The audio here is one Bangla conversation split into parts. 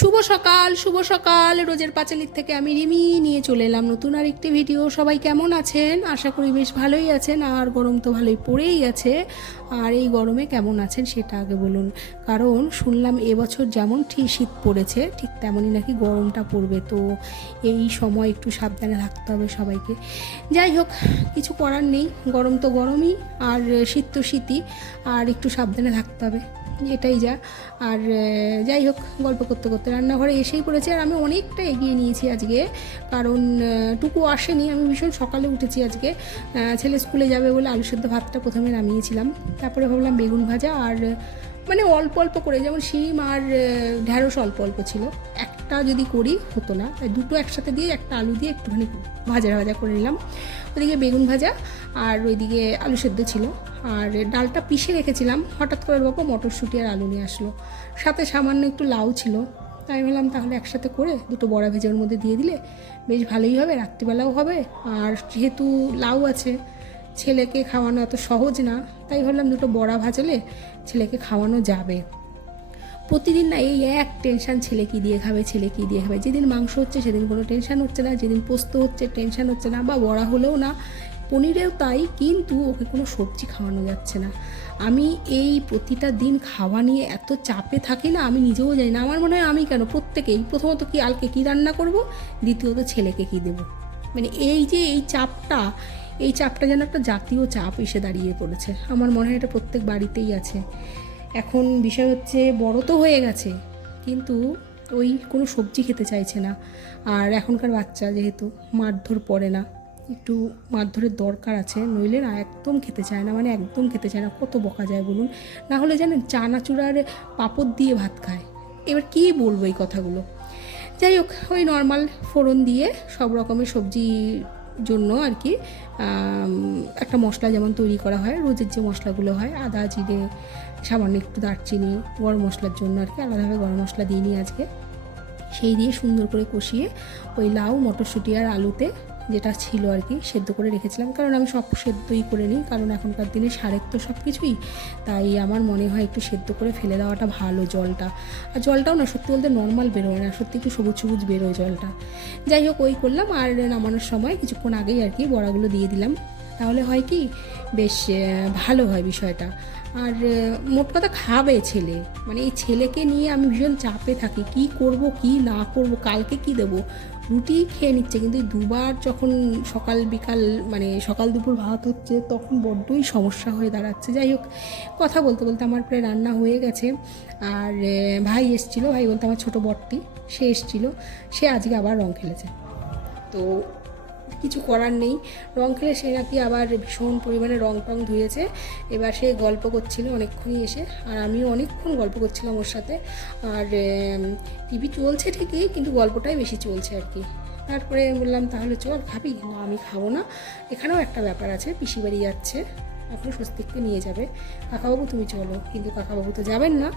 শুভ সকাল রোজের পাঁচালির থেকে আমি রিমি নিয়ে চলে এলাম নতুন আর একটি ভিডিও। সবাই কেমন আছেন? আশা করি বেশ ভালোই আছেন। আর গরম তো ভালোই পড়েই আছে। আর এই গরমে কেমন আছেন সেটা আগে বলুন, কারণ শুনলাম এবছর যেমন ঠিক শীত পড়েছে ঠিক তেমনই নাকি গরমটা পড়বে। তো এই সময় একটু সাবধানে থাকতে হবে সবাইকে। যাই হোক, কিছু করার নেই, গরম তো গরমই আর শীত তো শীতই, আর একটু সাবধানে থাকতে হবে, এটাই যা। আর যাই হোক, গল্প করতে করতে রান্নাঘরে এসেই পড়েছে। আর আমি অনেকটা এগিয়ে নিয়েছি আজকে, কারণ টুকু আসেনি। আমি ভীষণ সকালে উঠেছি আজকে, ছেলে স্কুলে যাবে বলে আলু সেদ্ধ ভাতটা প্রথমে নামিয়েছিলাম, তারপরে ভাবলাম বেগুন ভাজা আর মানে অল্প অল্প করে, যেমন শিম আর ঢ্যাঁড়স অল্প অল্প ছিল, একটা যদি করি হতো না, তাই দুটো একসাথে দিয়ে একটা আলু দিয়ে একটুখানি ভাজা ভাজা করে নিলাম। ওইদিকে বেগুন ভাজা আর ওইদিকে আলু সেদ্ধ ছিল। আর ডালটা পিষে রেখেছিলাম, হঠাৎ করে বাবা মটরশুঁটি আর আলু নিয়ে আসলো, সাথে সামান্য একটু লাউ ছিল। তাই ভাবলাম তাহলে একসাথে করে দুটো বড়া ভেজের মধ্যে দিয়ে দিলে বেশ ভালোই হবে, রাত্রিবেলাও হবে। আর যেহেতু লাউ আছে, ছেলেকে খাওয়ানো এত সহজ না, তাই ভাবলাম দুটো বড়া ভাজলে ছেলেকে খাওয়ানো যাবে। প্রতিদিন না এই এক টেনশান, ছেলে কী দিয়ে খাবে, ছেলে কী দিয়ে খাবে। যেদিন মাংস হচ্ছে সেদিন কোনো টেনশান হচ্ছে না, যেদিন পোস্ত হচ্ছে টেনশান হচ্ছে না, বা বড়া হলেও না, পনিরেও তাই, কিন্তু ওকে কোনো সবজি খাওয়ানো যাচ্ছে না। আমি এই প্রতিটা দিন খাওয়া নিয়ে এত চাপে থাকি না, আমি নিজেও জানি না। আমার মনে হয় আমি কেন, প্রত্যেকেই, প্রথমত কি আলকে কী রান্না করব, দ্বিতীয়ত ছেলেকে কী দেবো, মানে এই যে এই চাপটা যেন একটা জাতীয় চাপ এসে দাঁড়িয়ে পড়েছে। আমার মনে হয় এটা প্রত্যেক বাড়িতেই আছে। এখন বিষয় হচ্ছে, বড় তো হয়ে গেছে কিন্তু ওই কোনো সবজি খেতে চাইছে না। আর এখনকার বাচ্চা যেহেতু মারধর পড়ে না, একটু মারধরের দরকার আছে, নইলে না একদম খেতে চায় না, মানে একদম খেতে চায় না। কত বকা যায় বলুন? না হলে জানেন, চানাচুরার পাঁপড় দিয়ে ভাত খায়। এবার কী বলবো এই কথাগুলো। যাই হোক, ওই নর্মাল ফোড়ন দিয়ে সব রকমের সবজি জন্য আর কি একটা মশলা যেমন তৈরি করা হয়, রোজের যে মশলাগুলো হয়, আদা জিরে সামান্য একটু দারচিনি, গরম মশলার জন্য আর কি আলাদাভাবে গরম মশলা দিইনি আজকে, সেই দিয়ে সুন্দর করে কষিয়ে ওই লাউ মটরশুঁটি আর আলুতে যেটা ছিল আর কি সেদ্ধ করে রেখেছিলাম। কারণ আমি সব সেদ্ধই করে নিই, কারণ এখনকার দিনে সারের তো সব কিছুই, তাই আমার মনে হয় একটু সেদ্ধ করে ফেলে দেওয়াটা ভালো জলটা। আর জলটাও না সত্যি বলতে নর্মাল বেরোয় না, সত্যি একটু সবুজ সবুজ বেরোয় জলটা। যাই হোক, ওই করলাম। আর নামানোর সময় কিছুক্ষণ আগেই আর কি বড়াগুলো দিয়ে দিলাম, তাহলে হয় কি বেশ ভালো হয় বিষয়টা। আর মোট কথা খাবে ছেলে, মানে এই ছেলেকে নিয়ে আমি ভীষণ চাপে থাকি, কি করব কি না করব, কালকে কি দেবো। রুটি খেয়ে নিচ্ছে, কিন্তু দুবার যখন সকাল বিকাল, মানে সকাল দুপুর ভাত হচ্ছে, তখন বড্ডই সমস্যা হয়ে দাঁড়াচ্ছে। যাই হোক, কথা বলতে বলতে আমার প্রায় রান্না হয়ে গেছে। আর ভাই এসেছিলো, ভাই বলতে আমার ছোটো বড়টি, সে এসেছিলো, সে আজকে আবার রং খেলেছে। তো কিছু করার নেই, রং খেলে সে নাকি আবার ভীষণ পরিমাণে রং টং ধুয়েছে। এবার সে গল্প করছিল অনেকক্ষণই এসে, আর আমিও অনেকক্ষণ গল্প করছিলাম ওর সাথে। আর টিভি চলছে ঠিকই, কিন্তু গল্পটাই বেশি চলছে আর কি। তারপরে বললাম তাহলে চল খাবি, না আমি খাবো না, এখানেও একটা ব্যাপার আছে, পিসি বাড়ি যাচ্ছে, আপনি স্বস্তিককে নিয়ে যাবে, কাকাবাবু তুমি চলো, কিন্তু কাকাবাবু তো যাবেন না,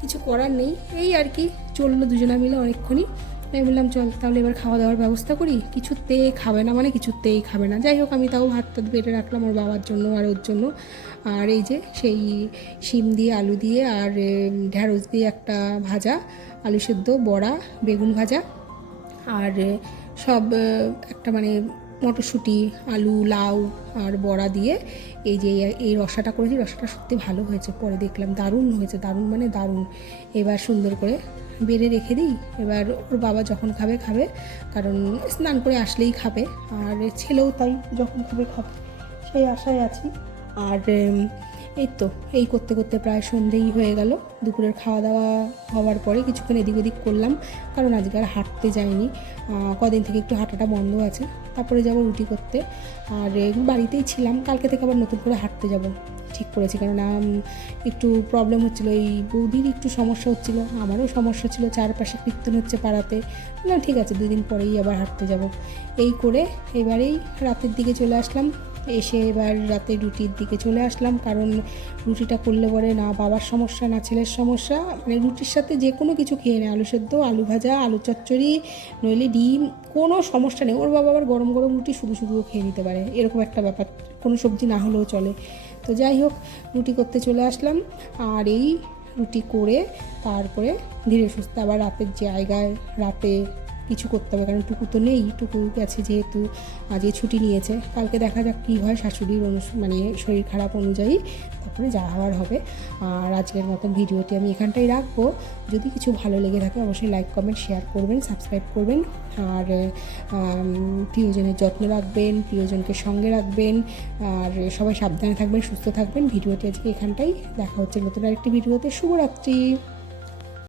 কিছু করার নেই। এই আর কি চললো দুজনা মিলে অনেকক্ষণই। আমি বললাম চল তাহলে এবার খাওয়া দাওয়ার ব্যবস্থা করি। কিছুতেই খাবে না, মানে কিছুতেই খাবে না। যাই হোক, আমি তাও ভাতটা বেড়ে রাখলাম ওর বাবার জন্য আর ওর জন্য। আর এই যে সেই শিম দিয়ে আলু দিয়ে আর ঢ্যাঁড়স দিয়ে একটা ভাজা, আলু সেদ্ধ, বড়া, বেগুন ভাজা, আর সব একটা মানে মটরশুঁটি, আলু, লাউ আর বড়া দিয়ে এই যে এই রসাটা করেছি, রসাটা সত্যি ভালো হয়েছে, পরে দেখলাম দারুণ হয়েছে, দারুণ মানে দারুণ। এবার সুন্দর করে বেড়ে রেখে দিই, এবার ওর বাবা যখন খাবে খাবে, কারণ স্নান করে আসলেই খাবে, আর ছেলেও তাই যখন খাবে খাবে, সেই আশায় আছি। আর এই তো এই করতে করতে প্রায় সন্ধেই হয়ে গেল। দুপুরের খাওয়া দাওয়া হওয়ার পরে কিছুক্ষণ এদিক ওদিক করলাম, কারণ আজকে আর হাঁটতে যাইনি, কদিন থেকে একটু হাঁটাটা বন্ধ আছে। তারপরে যাব রুটি করতে, আর বাড়িতেই ছিলাম, কালকে থেকে আবার নতুন করে হাঁটতে যাব ঠিক করেছি, কারণ একটু প্রবলেম হচ্ছিলো, এই বৌদির একটু সমস্যা হচ্ছিলো, আমারও সমস্যা ছিল, চারপাশে কীর্তন হচ্ছে পাড়াতে। না ঠিক আছে, 2 দিন পরেই আবার হাঁটতে যাব। এই করে এবারেই রাতের দিকে চলে আসলাম, এসে এবার রাতে রুটির দিকে চলে আসলাম, কারণ রুটিটা করলে পরে না বাবার সমস্যা না ছেলের সমস্যা, মানে রুটির সাথে যে কোনো কিছু খেয়ে নেয়, আলু সেদ্ধ, আলু ভাজা, আলু চচ্চড়ি, নইলে ডিম, কোনো সমস্যা নেই। ওর বাবা আবার গরম গরম রুটি শুধু শুধুও খেয়ে নিতে পারে, এরকম একটা ব্যাপার, কোনো সবজি না হলেও চলে। তো যাই হোক, রুটি করতে চলে আসলাম। আর এই রুটি করে তারপরে ধীরে সুস্থে আবার রাতের জায়গায় রাতে কিছু করতে হবে, কারণ টুকু তো নেই, টুকু গেছে যেহেতু আজকে ছুটি নিয়েছে, কালকে দেখা যাক কী হয় শাশুড়ির মানে শরীর খারাপ অনুযায়ী তারপরে যা হওয়ার হবে। আর আজকের মতন ভিডিওটি আমি এখানটাই রাখবো। যদি কিছু ভালো লেগে থাকে অবশ্যই লাইক কমেন্ট শেয়ার করবেন, সাবস্ক্রাইব করবেন, আর প্রিয়জনের যত্ন রাখবেন, প্রিয়জনকে সঙ্গে রাখবেন, আর সবাই সাবধানে থাকবেন, সুস্থ থাকবেন। ভিডিওটি আজকে এখানটাই, দেখা হচ্ছে নতুন আরেকটি ভিডিওতে। শুভরাত্রি।